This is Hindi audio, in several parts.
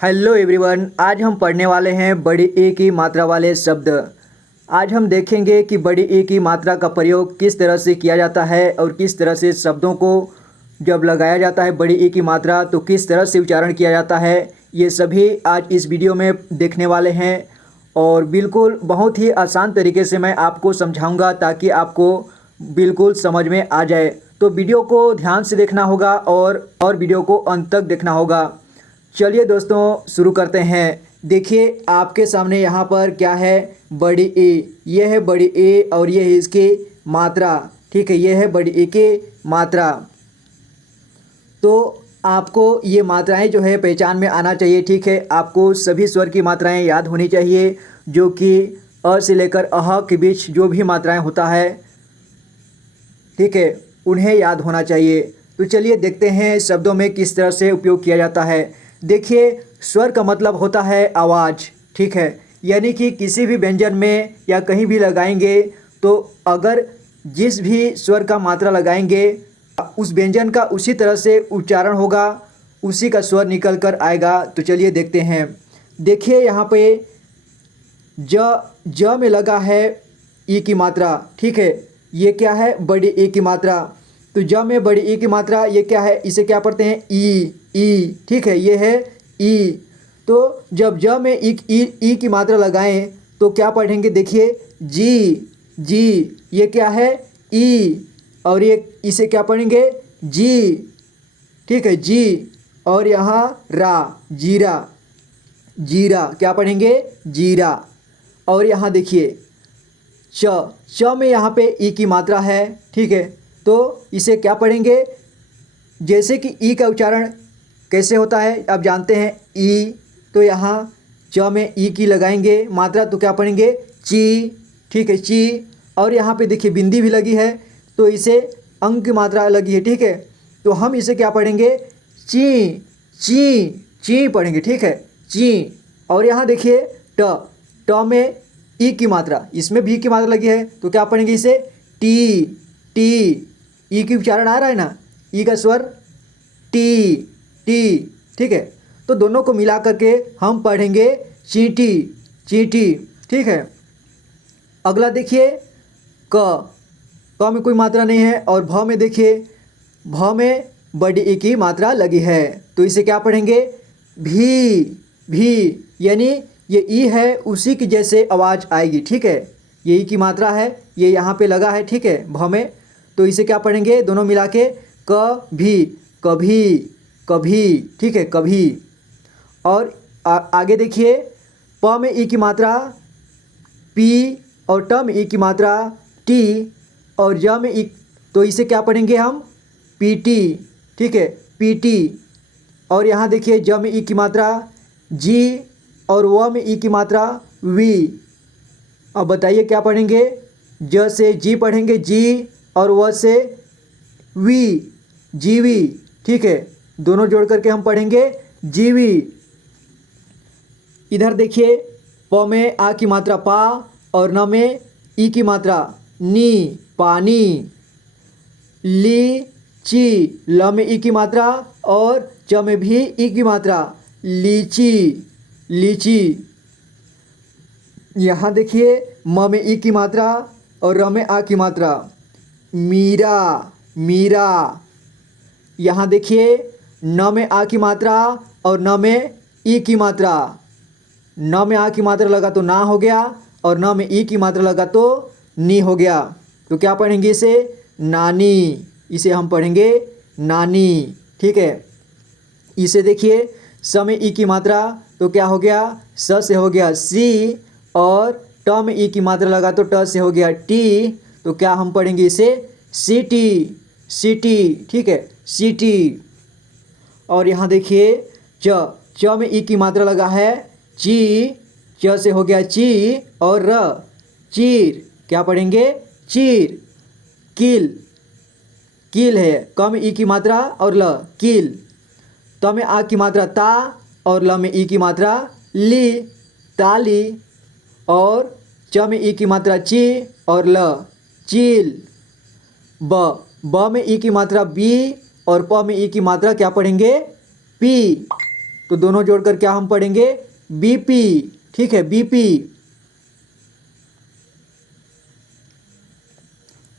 हेलो एवरीवन, आज हम पढ़ने वाले हैं बड़ी ए की मात्रा वाले शब्द। आज हम देखेंगे कि बड़ी ए की मात्रा का प्रयोग किस तरह से किया जाता है और किस तरह से शब्दों को जब लगाया जाता है बड़ी ए की मात्रा तो किस तरह से उच्चारण किया जाता है। ये सभी आज इस वीडियो में देखने वाले हैं और बिल्कुल बहुत ही आसान तरीके से मैं आपको समझाऊंगा ताकि आपको बिल्कुल समझ में आ जाए। तो वीडियो को ध्यान से देखना होगा और वीडियो को अंत तक देखना होगा। चलिए दोस्तों शुरू करते हैं। देखिए आपके सामने यहाँ पर क्या है, बड़ी ए। ये है बड़ी ए और ये है इसकी मात्रा। ठीक है, ये है बड़ी ए की मात्रा। तो आपको ये मात्राएं जो है पहचान में आना चाहिए। ठीक है, आपको सभी स्वर की मात्राएं याद होनी चाहिए जो कि अ से लेकर अह के बीच जो भी मात्राएं होता है, ठीक है, उन्हें याद होना चाहिए। तो चलिए देखते हैं शब्दों में किस तरह से उपयोग किया जाता है। देखिए स्वर का मतलब होता है आवाज़। ठीक है, यानी कि किसी भी व्यंजन में या कहीं भी लगाएंगे तो अगर जिस भी स्वर का मात्रा लगाएंगे उस व्यंजन का उसी तरह से उच्चारण होगा, उसी का स्वर निकल कर आएगा। तो चलिए देखते हैं। देखिए यहाँ पे ज में लगा है ई की मात्रा। ठीक है, ये क्या है, बड़ी ए की मात्रा। तो ज में बड़ी ई की मात्रा ये क्या है, इसे क्या पढ़ते हैं, ई। ठीक है, ये है ई। तो जब ज में ई की मात्रा लगाएं तो क्या पढ़ेंगे, देखिए जी। ये क्या है, ई। और ये इसे क्या पढ़ेंगे, जी। ठीक है, जी। और यहाँ रा, जीरा क्या पढ़ेंगे, जीरा। और यहाँ देखिए च में यहाँ पे ई की मात्रा है। ठीक है, तो इसे क्या पढ़ेंगे, जैसे कि ई का उच्चारण कैसे होता है आप जानते हैं, ई। तो यहाँ च में ई की लगाएंगे मात्रा तो क्या पढ़ेंगे, ची। ठीक है, ची। और यहाँ पे देखिए बिंदी भी लगी है तो इसे अंग की मात्रा लगी है। ठीक है, तो हम इसे क्या पढ़ेंगे, ची पढ़ेंगे। ठीक है, ची। और यहाँ देखिए ट में ई की मात्रा, इसमें भी की मात्रा लगी है तो क्या पढ़ेंगे इसे, टी। ई की उच्चारण आ रहा है ना, ई का स्वर टी। ठीक है, तो दोनों को मिला करके हम पढ़ेंगे चींटी। ठीक है, अगला देखिए क में कोई मात्रा नहीं है और भ में देखिए, भ में बड़ी ई की मात्रा लगी है तो इसे क्या पढ़ेंगे, भी। यानी ये ई है उसी की जैसे आवाज़ आएगी। ठीक है, ये ई की मात्रा है, ये यहाँ पे लगा है। ठीक है, भ में, तो इसे क्या पढ़ेंगे, दोनों मिला के कभी। ठीक है, कभी। और आगे देखिए प में ई की मात्रा पी और ट में ई की मात्रा टी और ज में ई, तो इसे क्या पढ़ेंगे हम, पीटी। ठीक है, पीटी। और यहाँ देखिए ज में ई की मात्रा जी और व में ई की मात्रा वी। अब बताइए क्या पढ़ेंगे, ज से जी पढ़ेंगे, जी, और व से वी, जीवी। ठीक है, दोनों जोड़ करके हम पढ़ेंगे जीवी। इधर देखिए प में आ की मात्रा पा और न में ई की मात्रा नी, पानी। लीची, ल में ई की मात्रा और च में भी ई की मात्रा, लीची। यहाँ देखिए म में ई की मात्रा और र में आ की मात्रा, मीरा। यहाँ देखिए न में आ की मात्रा और न में ई की मात्रा, न में आ की मात्रा लगा तो ना हो गया और न में ई की मात्रा लगा तो नी हो गया। तो क्या पढ़ेंगे इसे, नानी। इसे हम पढ़ेंगे नानी। ठीक है, इसे देखिए स में ई की मात्रा तो क्या हो गया, स से हो गया सी और ट में ई की मात्रा लगा तो ट से हो गया टी। तो क्या हम पढ़ेंगे इसे, सिटी। ठीक है, सिटी। और यहाँ देखिए च में ई की मात्रा लगा है ची, च से हो गया ची और र, चीर। क्या पढ़ेंगे, चीर। कील है, क में ई की मात्रा और ल, कील। त में आ की मात्रा ता और ल में ई की मात्रा ली, ताली। और च में ई की मात्रा ची और ल, चील। ब में ई की मात्रा बी और प में ई की मात्रा क्या पढ़ेंगे, पी। तो दोनों जोड़कर क्या हम पढ़ेंगे, बीपी। ठीक है, बीपी।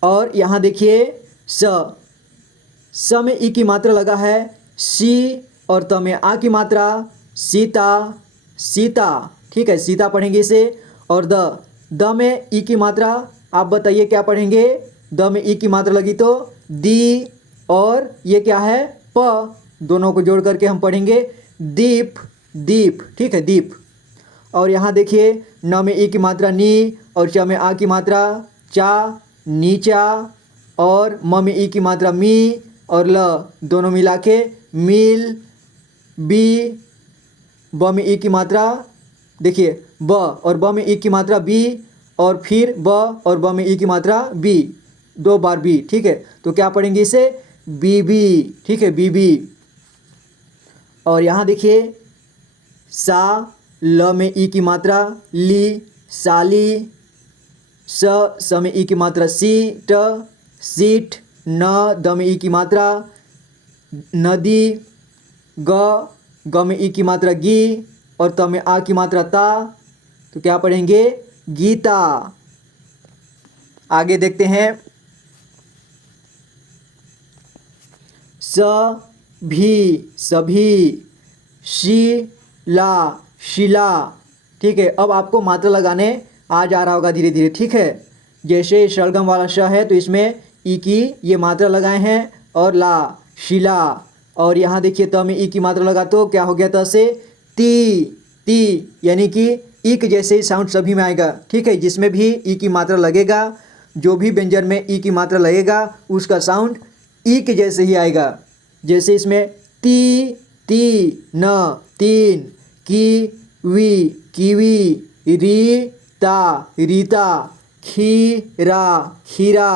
और यहाँ देखिए स में ई की मात्रा लगा है, सी, और त में आ की मात्रा, सीता, सीता। ठीक है, सीता पढ़ेंगे इसे। और द में ई की मात्रा, आप बताइए क्या पढ़ेंगे। द में ई की मात्रा लगी तो दी, और ये क्या है, प। दोनों को जोड़ करके हम पढ़ेंगे दीप, दीप। ठीक है, दीप। और यहाँ देखिए न में ई की मात्रा नी, और च में आ की मात्रा चा, नीचा। और म में ई की मात्रा मी, और ल, दोनों मिला के मिल, बी। ब में ई की मात्रा देखिए ब, और ब में ई की मात्रा बी, और फिर ब और ब में ई की मात्रा बी, 2 बार बी। ठीक है, तो क्या पढ़ेंगे इसे, बीबी। ठीक है, बीबी। और यहाँ देखिए सा, ल में ई की मात्रा ली, साली। स में ई की मात्रा सीट, सीट। न, द में ई की मात्रा नदी, ग में ई की मात्रा गी, और त में आ की मात्रा ता, तो क्या पढ़ेंगे, गीता। आगे देखते हैं भी, सभी। शीला, शिला। ठीक है, अब आपको मात्रा लगाने आ जा रहा होगा धीरे धीरे। ठीक है, जैसे शलगम वाला श है तो इसमें ई की ये मात्रा लगाए हैं, और ला, शिला। और यहाँ देखिए त में ई की मात्रा लगा तो क्या हो गया, त से ती, ती। यानी कि ई के जैसे ही साउंड सभी में आएगा। ठीक है, जिसमें भी ई की मात्रा लगेगा, जो भी व्यंजन में ई की मात्रा लगेगा उसका साउंड ई के जैसे ही आएगा। जैसे इसमें ती, ती, न, तीन, की, वी, कीवी, री, ता, रीता, खीरा, खीरा,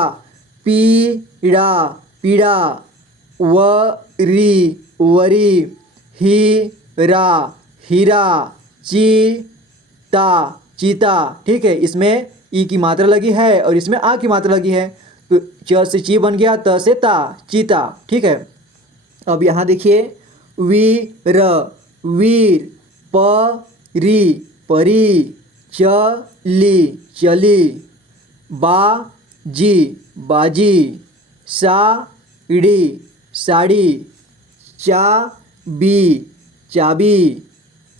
पीड़ा, पीड़ा, वरी, वरी, हीरा, हीरा, चीता, चीता। ठीक है, इसमें ई की मात्रा लगी है और इसमें आ की मात्रा लगी है, तो च से ची बन गया, त से ता, चीता। ठीक है, अब यहाँ देखिए वीर, वीर, परी, परी, चली, चली, बाजी, बाजी, साड़ी, साड़ी, चाबी, चाबी,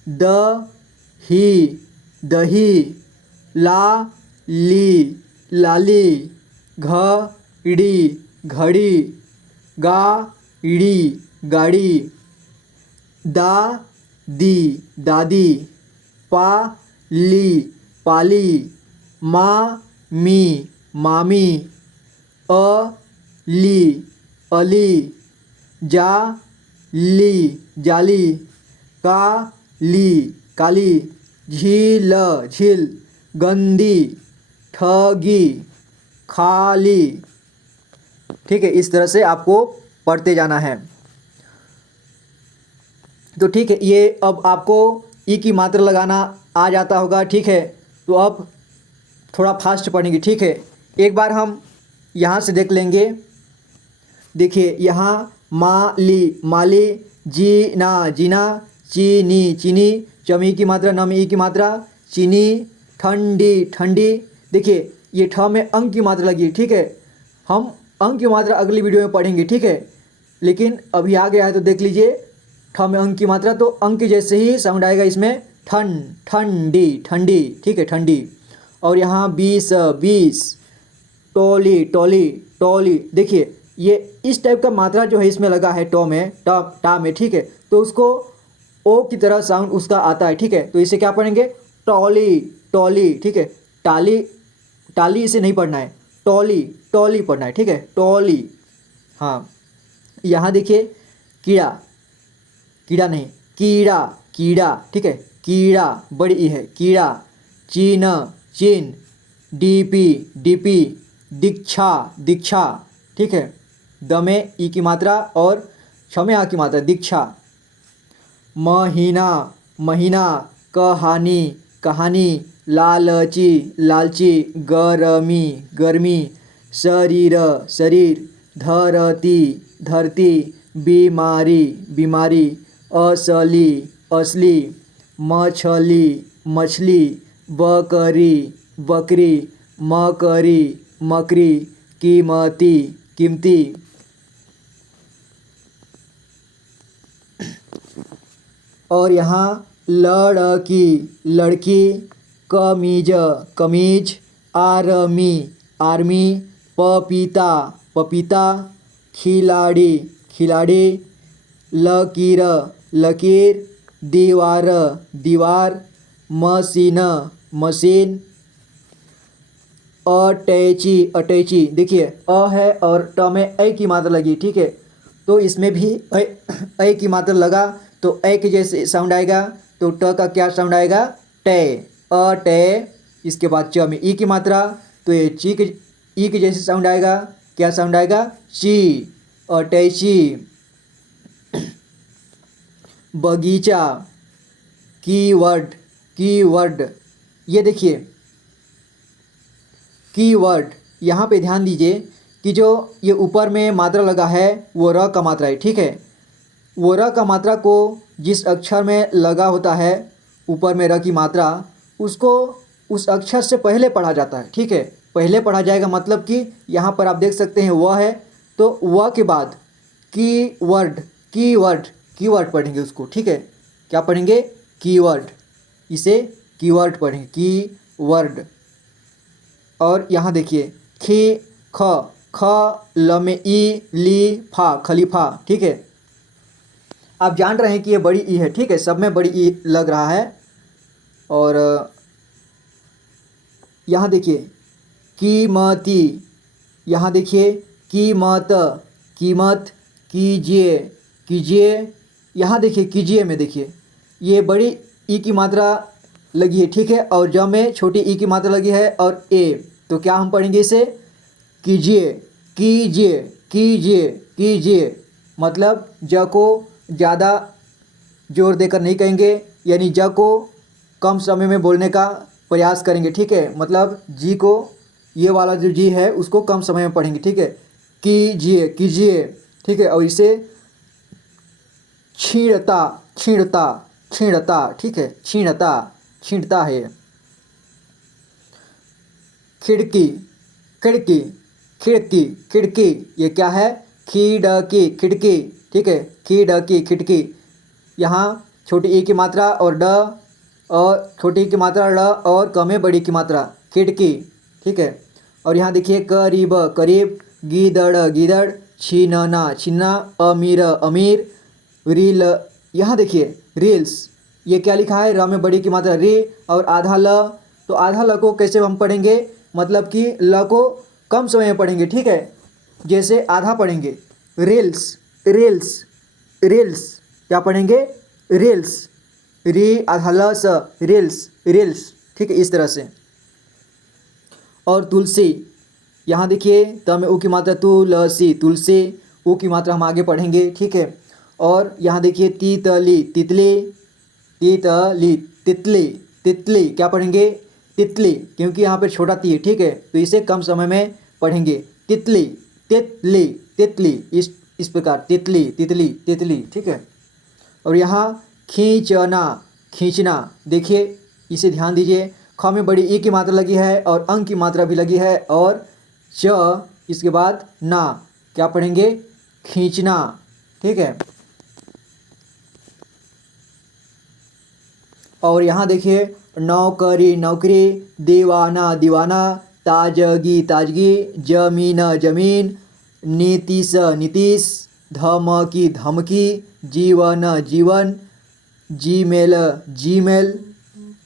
दही, दही, लाली, लाली, घड़ी, घड़ी, गाड़ी, गाड़ी, दादी, दादी, पाली, पाली, मामी, मामी, अली, अली, जाली, जाली, काली, काली, झील, झील, गंदी, ठगी, खाली। ठीक है, इस तरह से आपको पढ़ते जाना है। तो ठीक है, ये अब आपको ई की मात्रा लगाना आ जाता होगा। ठीक है, तो अब थोड़ा फास्ट पढ़ेंगे। ठीक है, एक बार हम यहाँ से देख लेंगे। देखिए यहाँ माली, माली, जीना, जीना, चीनी, चीनी, चमी की मात्रा, नमी की मात्रा, चीनी, ठंडी, ठंडी। देखिए ये ठ में अंक की मात्रा लगी है। ठीक है, हम अंक की मात्रा अगली वीडियो में पढ़ेंगे। ठीक है, लेकिन अभी आ गया है तो देख लीजिए ठ में अंक की मात्रा, तो अंक जैसे ही साउंड आएगा इसमें, ठन, ठंडी, ठंडी। ठीक है, ठंडी। और यहाँ 20, 20, टोली, टोली, टोली। देखिए ये इस टाइप का मात्रा जो है इसमें लगा है टो में, टा में। ठीक है, तो उसको ओ की तरह साउंड उसका आता है। ठीक है, तो इसे क्या पढ़ेंगे, टोली, टोली। ठीक है, टाली, टाली इसे नहीं पढ़ना है, टोली, टोली पढ़ना है। ठीक है, टोली। हाँ, यहाँ देखिए कीड़ा, कीड़ा नहीं, कीड़ा, कीड़ा। ठीक है, कीड़ा, बड़ी ई है, कीड़ा। चीन, चीन, डीपी, डीपी, दीक्षा, दीक्षा। ठीक है, द में ई की मात्रा और छ में आ की मात्रा, दीक्षा। महीना, महीना, कहानी, कहानी, लालची, लालची, गर्मी, गर्मी, शरीर, शरीर, धरती, धरती, बीमारी, बीमारी, असली, असली, मछली मछली, बकरी बकरी, मकरी मकरी, कीमती कीमती। और यहाँ लड़की लड़की, कमीज कमीज, आर्मी आर्मी, पपीता पपीता, खिलाड़ी खिलाड़ी, लकीर लकीर, दीवार दीवार, मशीन मशीन, अटैची अटैची। देखिए अ है और ट में ए की मात्रा लगी, ठीक है, तो इसमें भी ए की मात्रा लगा तो ए के जैसे साउंड आएगा, तो ट का क्या साउंड आएगा, टे, अटे। इसके बाद च में ई की मात्रा, तो ये ची के ई के जैसे साउंड आएगा, क्या साउंड आएगा, ची, अटैची। बगीचा, कीवर्ड कीवर्ड, ये देखिए कीवर्ड, यहाँ पे ध्यान दीजिए कि जो ये ऊपर में मात्रा लगा है वो र का मात्रा है, ठीक है। वो र का मात्रा को जिस अक्षर में लगा होता है ऊपर में र की मात्रा, उसको उस अक्षर से पहले पढ़ा जाता है, ठीक है। पहले पढ़ा जाएगा मतलब कि यहाँ पर आप देख सकते हैं वह है, तो वह के बाद कीवर्ड कीवर्ड कीवर्ड पढ़ेंगे उसको, ठीक है। क्या पढ़ेंगे, कीवर्ड, इसे कीवर्ड पढ़ेंगे, कीवर्ड। और यहाँ देखिए खी ख ख, ल में ई, ली, फा, खलीफा, ठीक है। आप जान रहे हैं कि ये बड़ी ई है, ठीक है, सब में बड़ी ई लग रहा है। और यहाँ देखिए कीमती, यहाँ देखिए कीमत कीमत, कीजिए कीजिए, यहाँ देखिए कीजिए में देखिए ये बड़ी ई की मात्रा लगी है, ठीक है, और ज में छोटी ई की मात्रा लगी है और ए, तो क्या हम पढ़ेंगे इसे, कीजिए कीजिए कीजिए कीजिए। मतलब ज को ज़्यादा जोर देकर नहीं कहेंगे, यानी ज को कम समय में बोलने का प्रयास करेंगे, ठीक है। मतलब जी को, ये वाला जो जी है उसको कम समय में पढ़ेंगे, ठीक है। कीजिए कीजिए, ठीक है। और इसे छींड़ता छींड़ता छींड़ता, ठीक है, छींड़ता छींड़ता है। खिड़की खिड़की खिड़की खिड़की, ये क्या है, खिड़की खिड़की, ठीक है, खिड़की खिड़की। यहाँ छोटी ई की मात्रा और ड, और छोटी ई की मात्रा ड़, और क में बड़ी की मात्रा खिड़की, ठीक है। और यहाँ देखिए करीब करीब, गीदड़ गीदड़, छीनना छीनना, अमीर अमीर, रील, यहाँ देखिए रील्स, ये क्या लिखा है, र में बड़ी की मात्रा री और आधा ल, तो आधा ल को कैसे हम पढ़ेंगे, मतलब कि ल को कम समय में पढ़ेंगे, ठीक है। जैसे आधा पढ़ेंगे, रील्स रील्स रील्स, क्या पढ़ेंगे, रील्स, री आधा ल स, रील्स रील्स, ठीक है, इस तरह से। और तुलसी, यहाँ देखिए त में ऊ की मात्रा तुलसी तुलसी, ऊ की मात्रा हम आगे पढ़ेंगे, ठीक है। और यहाँ देखिए तीतली तितली तीतली तितली तितली, क्या पढ़ेंगे, तितली, क्योंकि यहाँ पे छोटा ती है, ठीक है, तो इसे कम समय में पढ़ेंगे, तितली तितली तितली, इस प्रकार तितली तितली तितली, ठीक है। और यहाँ खींचना खींचना, देखिए इसे ध्यान दीजिए, ख में बड़ी ई की मात्रा लगी है और अंग की मात्रा भी लगी है, और च इसके बाद ना, क्या पढ़ेंगे, खींचना, ठीक है। और यहाँ देखिए नौकरी नौकरी, दीवाना दीवाना, ताजगी ताजगी, जमीन जमीन, नीतीश नीतीश, धमकी धमकी, जीवन जीवन, जीमेल जीमेल,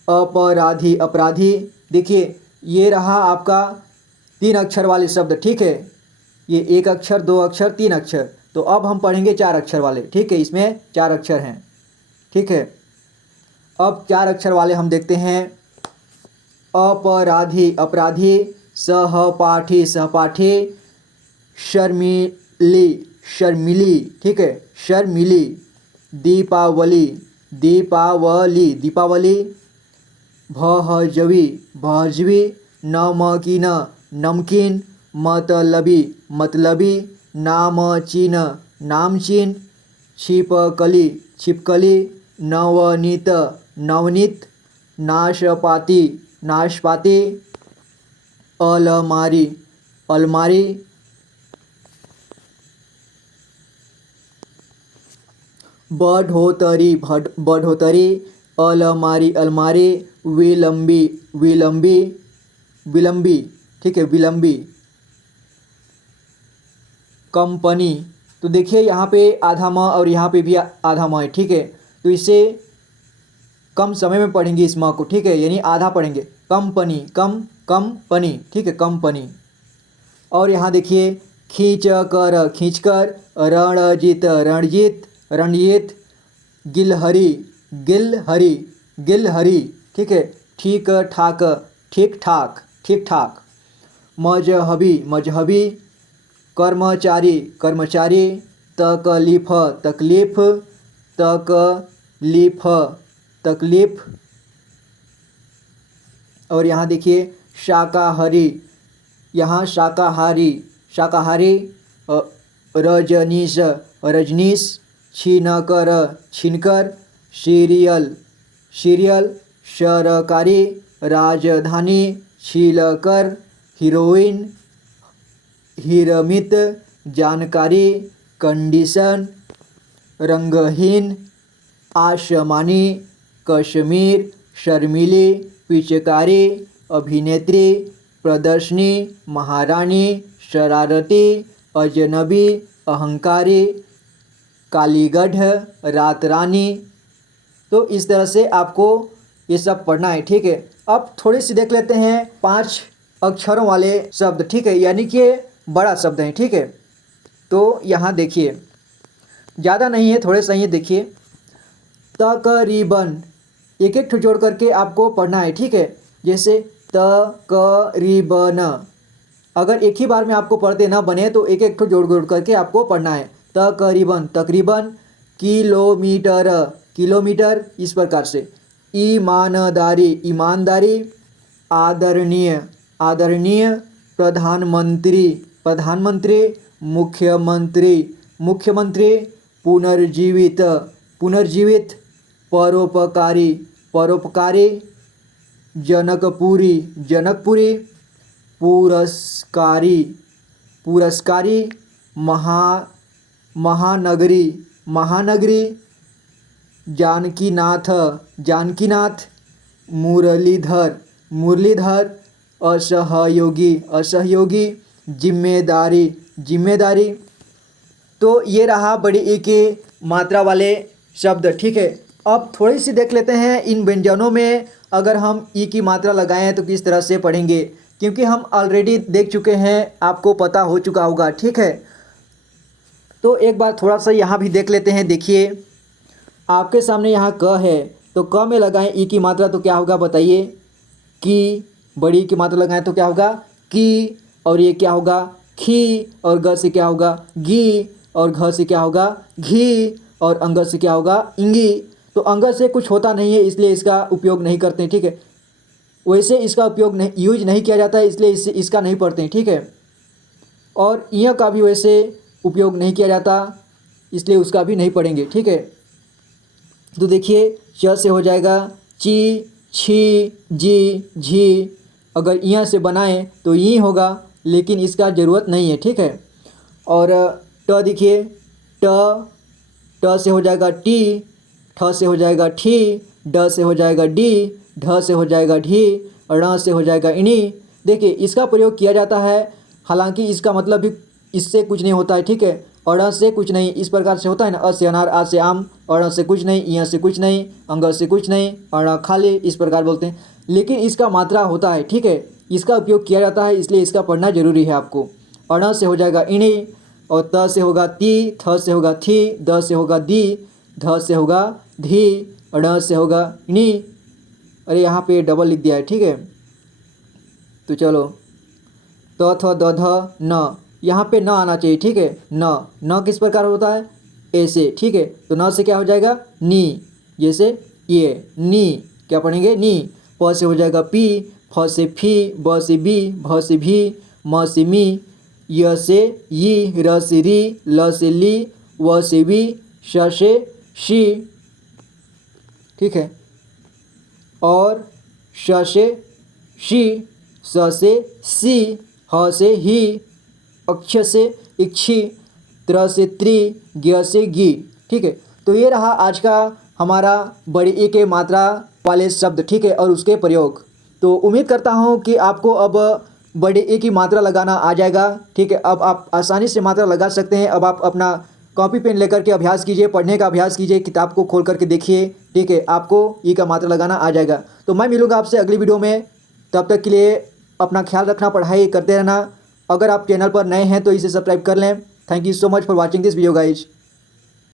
अपराधी अपराधी। देखिए ये रहा आपका 3 अक्षर वाले शब्द, ठीक है। ये 1 अक्षर 2 अक्षर 3 अक्षर, तो अब हम पढ़ेंगे 4 अक्षर वाले, ठीक है, इसमें 4 अक्षर हैं, ठीक है। अब 4 अक्षर वाले हम देखते हैं, अपराधी अपराधी, सहपाठी सहपाठी, शर्मिली शर्मिली, ठीक है, शर्मिली, दीपावली दीपावली दीपावली, भहजवी भहजवी, नमकीन नमकीन, मतलबी मतलबी, नामचीन नामचीन, छिपकली छिपकली, नवनीत नवनीत, नाशपाती नाशपाती, अलमारी अलमारी, बढ़ोतरी बढ़ोतरी, अलमारी अलमारी, विलंबी विलंबी विलंबी, ठीक है, विलंबी, कंपनी। तो देखिए यहाँ पे आधा म और यहाँ पे भी आधा म है, ठीक है। तो इसे कम समय में पढ़ेंगे इस म को, ठीक है, यानी आधा पढ़ेंगे। कंपनी कंपनी, ठीक है, कंपनी। और यहाँ देखिए खींचकर, रणजीत रणजीत रणजीत, गिलहरी गिलहरी गिलहरी, ठीक है, ठीक ठाक ठीक ठाक ठीक ठाक, मजहबी मजहबी, कर्मचारी कर्मचारी, तकलीफ तकलीफ तकलीफ तकलीफ। और यहाँ देखिए शाकाहारी, यहाँ शाकाहारी शाकाहारी, रजनीश रजनीश, छीनकर छीनकर, सीरियल सीरियल, सरकारी, राजधानी, छीलकर, हीरोइन, हिरमित, जानकारी, कंडीशन, रंगहीन, आसमानी, कश्मीर, शर्मीली, पिचकारी, अभिनेत्री, प्रदर्शनी, महारानी, शरारती, अजनबी, अहंकारी, कालीगढ़, रात रानी। तो इस तरह से आपको ये सब पढ़ना है, ठीक है। अब थोड़ी सी देख लेते हैं 5 अक्षरों वाले शब्द, ठीक है, यानी कि बड़ा शब्द है, ठीक है। तो यहाँ देखिए, ज़्यादा नहीं है, थोड़े सही है, देखिए। तकरीबन, एक एक ठो जोड़ करके आपको पढ़ना है, ठीक है। जैसे तकरीबन, अगर एक ही बार में आपको पढ़ते ना बने तो एक एक ठो जोड़ जोड़ करके आपको पढ़ना है। तकरीबन तकरीबन, किलोमीटर किलोमीटर, इस प्रकार से। ईमानदारी ईमानदारी, आदरणीय आदरणीय, प्रधानमंत्री प्रधानमंत्री, मुख्यमंत्री मुख्यमंत्री, पुनर्जीवित पुनर्जीवित, परोपकारी परोपकारी, जनकपुरी जनकपुरी, पुरस्कारी पुरस्कारी, महानगरी महानगरी, जानकीनाथ जानकीनाथ, मुरलीधर मुरलीधर, असहयोगी असहयोगी, जिम्मेदारी जिम्मेदारी। तो ये रहा बड़ी ई की मात्रा वाले शब्द, ठीक है। अब थोड़ी सी देख लेते हैं इन व्यंजनों में अगर हम ई की मात्रा लगाएं तो किस तरह से पढ़ेंगे, क्योंकि हम ऑलरेडी देख चुके हैं, आपको पता हो चुका होगा, ठीक है। तो एक बार थोड़ा सा यहाँ भी देख लेते हैं। देखिए आपके सामने यहाँ क है, तो क में लगाएं ई की मात्रा तो क्या होगा बताइए, की। बड़ी की मात्रा लगाएं तो क्या होगा, की। और ये क्या होगा, खी। और ग से क्या होगा, घी। और घ से क्या होगा, घी। और अंग से क्या होगा, इंगी। तो अंग से कुछ होता नहीं है, इसलिए इसका उपयोग नहीं करते हैं, ठीक है। वैसे इसका उपयोग नहीं, यूज नहीं किया जाता है, इसलिए इसका नहीं पढ़ते हैं, ठीक है। और य का भी वैसे उपयोग नहीं किया जाता, इसलिए उसका भी नहीं पढ़ेंगे, ठीक है। तो देखिए च से हो जाएगा ची, छी, जी, झी। अगर यहाँ से बनाएं तो ये होगा, लेकिन इसका ज़रूरत नहीं है, ठीक है। और ट देखिए, ट से हो जाएगा टी, ठ से हो जाएगा ठी, ड से हो जाएगा डी, ढ से हो जाएगा ढी, ण से हो जाएगा इणी। देखिए इसका प्रयोग किया जाता है, हालांकि इसका मतलब भी इससे कुछ नहीं होता है, ठीक है। अड़ से कुछ नहीं, इस प्रकार से होता है ना, अ से अनार, आ से आम, अड़ से कुछ नहीं, इ से कुछ नहीं, अंग से कुछ नहीं, अड़ खाली, इस प्रकार बोलते हैं। लेकिन इसका मात्रा होता है, ठीक है, इसका उपयोग किया जाता है, इसलिए इसका पढ़ना जरूरी है आपको। अड़ से हो जाएगा इणी, और त से होगा ती, थ से होगा थी, द से होगा दी, ध से होगा धी, ड़ से होगा णी। अरे यहाँ पे डबल लिख दिया है, ठीक है। तो चलो, त थ द ध न, यहाँ पे न आना चाहिए, ठीक है। न किस प्रकार होता है, ऐसे, ठीक है। तो न से क्या हो जाएगा, नी, जैसे ये नी, क्या पढ़ेंगे, नी। प से हो जाएगा पी, फ से फी, ब से बी, भ से भी, म से मी, य से यी, र से री, ल से ली, व से वी, श से शी, ठीक है। और श से शी, स से सी, ह से ही, अक्ष से इक्षी, त्र से त्रि, ज्ञ से गी। ठीक है, तो ये रहा आज का हमारा बड़ी ई के मात्रा वाले शब्द, ठीक है, और उसके प्रयोग। तो उम्मीद करता हूँ कि आपको अब बड़ी ई की मात्रा लगाना आ जाएगा। ठीक है, अब आप आसानी से मात्रा लगा सकते हैं। अब आप अपना कॉपी पेन लेकर के अभ्यास कीजिए, पढ़ने का अभ्यास कीजिए, किताब को खोल करके देखिए। ठीक है, आपको ई का मात्रा लगाना आ जाएगा। तो मैं मिलूंगा आपसे अगली वीडियो में, तब तक के लिए अपना ख्याल रखना, पढ़ाई करते रहना। अगर आप चैनल पर नए हैं तो इसे सब्सक्राइब कर लें। Thank you so much for watching this video guys.